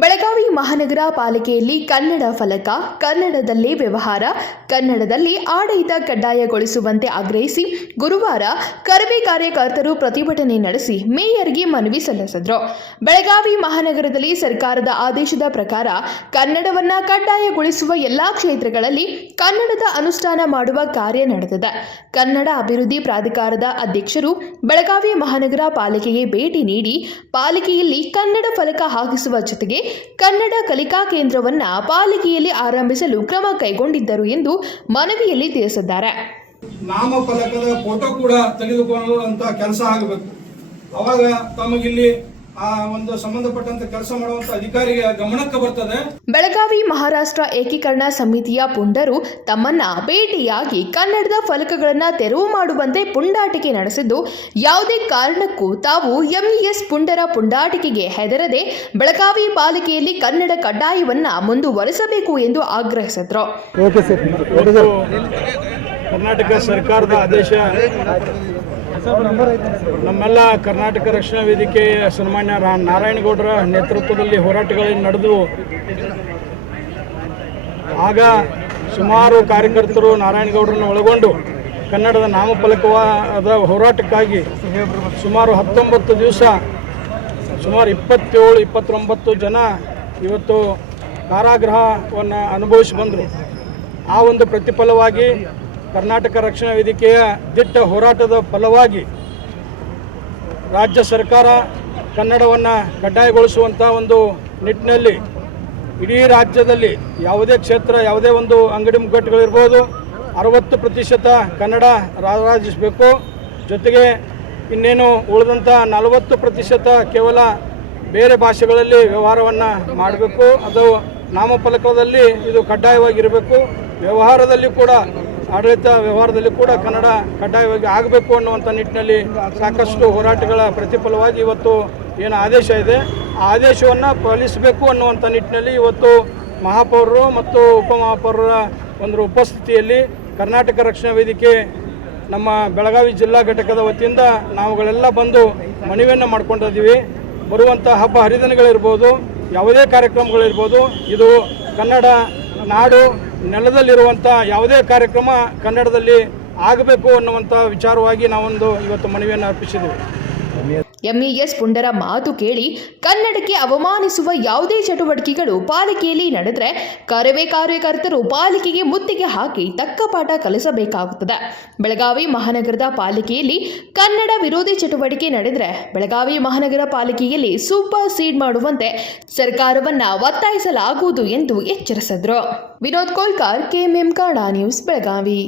ಬೆಳಗಾವಿ ಮಹಾನಗರ ಪಾಲಿಕೆಯಲ್ಲಿ ಕನ್ನಡ ಫಲಕ, ಕನ್ನಡದಲ್ಲೇ ವ್ಯವಹಾರ, ಕನ್ನಡದಲ್ಲಿ ಆಡಳಿತ ಕಡ್ಡಾಯಗೊಳಿಸುವಂತೆ ಆಗ್ರಹಿಸಿ ಗುರುವಾರ ಕರವೇ ಕಾರ್ಯಕರ್ತರು ಪ್ರತಿಭಟನೆ ನಡೆಸಿ ಮೇಯರ್ಗೆ ಮನವಿ ಸಲ್ಲಿಸಿದರು. ಬೆಳಗಾವಿ ಮಹಾನಗರದಲ್ಲಿ ಸರ್ಕಾರದ ಆದೇಶದ ಪ್ರಕಾರ ಕನ್ನಡವನ್ನ ಕಡ್ಡಾಯಗೊಳಿಸುವ ಎಲ್ಲಾ ಕ್ಷೇತ್ರಗಳಲ್ಲಿ ಕನ್ನಡದ ಅನುಷ್ಠಾನ ಮಾಡುವ ಕಾರ್ಯ ನಡೆದಿದೆ. ಕನ್ನಡ ಅಭಿವೃದ್ಧಿ ಪ್ರಾಧಿಕಾರದ ಅಧ್ಯಕ್ಷರು ಬೆಳಗಾವಿ ಮಹಾನಗರ ಪಾಲಿಕೆಗೆ ಭೇಟಿ ನೀಡಿ ಪಾಲಿಕೆಯಲ್ಲಿ ಕನ್ನಡ ಫಲಕ ಹಾಕಿಸುವ ಜೊತೆಗೆ ಕನ್ನಡ ಕಲಿಕಾ ಕೇಂದ್ರವನ್ನ ಪಾಲಿಕೆಯಲ್ಲಿ ಆರಂಭಿಸಲು ಕ್ರಮ ಕೈಗೊಂಡಿದ್ದರು ಎಂದು ಮನವಿಯಲ್ಲಿ ತಿಳಿಸಿದ್ದಾರೆ. ನಾಮಫಲಕದ ಫೋಟೋ ಕೂಡ ತೆಗೆದುಕೊಳ್ಳುವಂತ ಕೆಲಸ ಆಗಬೇಕು. ಅವಾಗ ತಮಗಿಲ್ಲಿ ಒಂದು ಸಂಬಂಧಪಟ್ಟಂತ ಕೆಲಸ ಮಾಡುವಂತ ಅಧಿಕಾರಿಗೆ ಗಮನಕ್ಕೆ ಬರ್ತದೆ. ಬೆಳಗಾವಿ ಮಹಾರಾಷ್ಟ್ರ ಏಕೀಕರಣ ಸಮಿತಿಯ ಪುಂಡರು ತಮ್ಮನ್ನ ಭೇಟಿಯಾಗಿ ಕನ್ನಡದ ಫಲಕಗಳನ್ನು ತೆರವು ಮಾಡುವಂತೆ ಪುಂಡಾಟಿಕೆ ನಡೆಸಿದ್ದು, ಯಾವುದೇ ಕಾರಣಕ್ಕೂ ತಾವು ಎಂಇಎಸ್ ಪುಂಡರ ಪುಂಡಾಟಿಕೆಗೆ ಹೆದರದೆ ಬೆಳಗಾವಿ ಪಾಲಿಕೆಯಲ್ಲಿ ಕನ್ನಡ ಕಡ್ಡಾಯವನ್ನ ಮುಂದುವರಿಸಬೇಕು ಎಂದು ಆಗ್ರಹಿಸಿದ್ರು. ಕರ್ನಾಟಕ ಸರ್ಕಾರದ ಆದೇಶ ನಮ್ಮೆಲ್ಲ ಕರ್ನಾಟಕ ರಕ್ಷಣಾ ವೇದಿಕೆ ಸನ್ಮಾನ್ಯ ನಾರಾಯಣಗೌಡರ ನೇತೃತ್ವದಲ್ಲಿ ಹೋರಾಟಗಳು ನಡೆದವು. ಆಗ ಸುಮಾರು ಕಾರ್ಯಕರ್ತರು ನಾರಾಯಣಗೌಡರನ್ನು ಒಳಗೊಂಡು ಕನ್ನಡದ ನಾಮಫಲಕವಾದ ಹೋರಾಟಕ್ಕಾಗಿ ಸುಮಾರು 19 ದಿವಸ ಸುಮಾರು 27-29 ಜನ ಇವತ್ತು ಕಾರಾಗೃಹವನ್ನು ಅನುಭವಿಸಿ ಬಂದರು. ಆ ಒಂದು ಪ್ರತಿಫಲವಾಗಿ ಕರ್ನಾಟಕ ರಕ್ಷಣಾ ವೇದಿಕೆಯ ದಿಟ್ಟ ಹೋರಾಟದ ಫಲವಾಗಿ ರಾಜ್ಯ ಸರ್ಕಾರ ಕನ್ನಡವನ್ನು ಕಡ್ಡಾಯಗೊಳಿಸುವಂಥ ಒಂದು ನಿಟ್ಟಿನಲ್ಲಿ ಇಡೀ ರಾಜ್ಯದಲ್ಲಿ ಯಾವುದೇ ಕ್ಷೇತ್ರ, ಯಾವುದೇ ಒಂದು ಅಂಗಡಿ ಮುಗ್ಗಟ್ಟುಗಳಿರ್ಬೋದು 60% ಕನ್ನಡ ರಾರಾಜಿಸಬೇಕು. ಜೊತೆಗೆ ಇನ್ನೇನು ಉಳಿದಂಥ 40% ಕೇವಲ ಬೇರೆ ಭಾಷೆಗಳಲ್ಲಿ ವ್ಯವಹಾರವನ್ನು ಮಾಡಬೇಕು. ಅದು ನಾಮಫಲಕದಲ್ಲಿ ಇದು ಕಡ್ಡಾಯವಾಗಿರಬೇಕು. ವ್ಯವಹಾರದಲ್ಲಿ ಕೂಡ, ಆಡಳಿತ ವ್ಯವಹಾರದಲ್ಲಿ ಕೂಡ ಕನ್ನಡ ಕಡ್ಡಾಯವಾಗಿ ಆಗಬೇಕು ಅನ್ನುವಂಥ ನಿಟ್ಟಿನಲ್ಲಿ ಸಾಕಷ್ಟು ಹೋರಾಟಗಳ ಪ್ರತಿಫಲವಾಗಿ ಇವತ್ತು ಏನು ಆದೇಶ ಇದೆ ಆ ಆದೇಶವನ್ನು ಪಾಲಿಸಬೇಕು ಅನ್ನುವಂಥ ನಿಟ್ಟಿನಲ್ಲಿ ಇವತ್ತು ಮಹಾಪೌರರು ಮತ್ತು ಉಪಮಹಾಪೌರರ ಒಂದು ಉಪಸ್ಥಿತಿಯಲ್ಲಿ ಕರ್ನಾಟಕ ರಕ್ಷಣಾ ವೇದಿಕೆ ನಮ್ಮ ಬೆಳಗಾವಿ ಜಿಲ್ಲಾ ಘಟಕದ ವತಿಯಿಂದ ನಾವುಗಳೆಲ್ಲ ಬಂದು ಮನವಿಯನ್ನು ಮಾಡ್ಕೊಂಡಿದ್ದೀವಿ. ಬರುವಂಥ ಹಬ್ಬ ಹರಿದಿನಗಳಿರ್ಬೋದು, ಯಾವುದೇ ಕಾರ್ಯಕ್ರಮಗಳಿರ್ಬೋದು, ಇದು ಕನ್ನಡ ನಾಡು ನೆಲದಲ್ಲಿರುವಂಥ ಯಾವುದೇ ಕಾರ್ಯಕ್ರಮ ಕನ್ನಡದಲ್ಲಿ ಆಗಬೇಕು ಅನ್ನುವಂಥ ವಿಚಾರವಾಗಿ ನಾವೊಂದು ಇವತ್ತು ಮನವಿಯನ್ನು ಅರ್ಪಿಸಿದ್ದೀವಿ. ಎಂಇಎಸ್ ಪುಂಡರ ಮಾತು ಕೇಳಿ ಕನ್ನಡಕ್ಕೆ ಅವಮಾನಿಸುವ ಯಾವುದೇ ಚಟುವಟಿಕೆಗಳು ಪಾಲಿಕೆಯಲ್ಲಿ ನಡೆದರೆ ಕರವೇ ಕಾರ್ಯಕರ್ತರು ಪಾಲಿಕೆಗೆ ಮುತ್ತಿಗೆ ಹಾಕಿ ತಕ್ಕ ಪಾಠ ಕಲಿಸಬೇಕಾಗುತ್ತದೆ. ಬೆಳಗಾವಿ ಮಹಾನಗರದ ಪಾಲಿಕೆಯಲ್ಲಿ ಕನ್ನಡ ವಿರೋಧಿ ಚಟುವಟಿಕೆ ನಡೆದರೆ ಬೆಳಗಾವಿ ಮಹಾನಗರ ಪಾಲಿಕೆಯಲ್ಲಿ ಸೂಪರ್ ಸೀಡ್ ಮಾಡುವಂತೆ ಸರ್ಕಾರವನ್ನ ಒತ್ತಾಯಿಸಲಾಗುವುದು ಎಂದು ಎಚ್ಚರಿಸಿದರು. Vinod Kolkar, KMM Kannada news, Belagavi.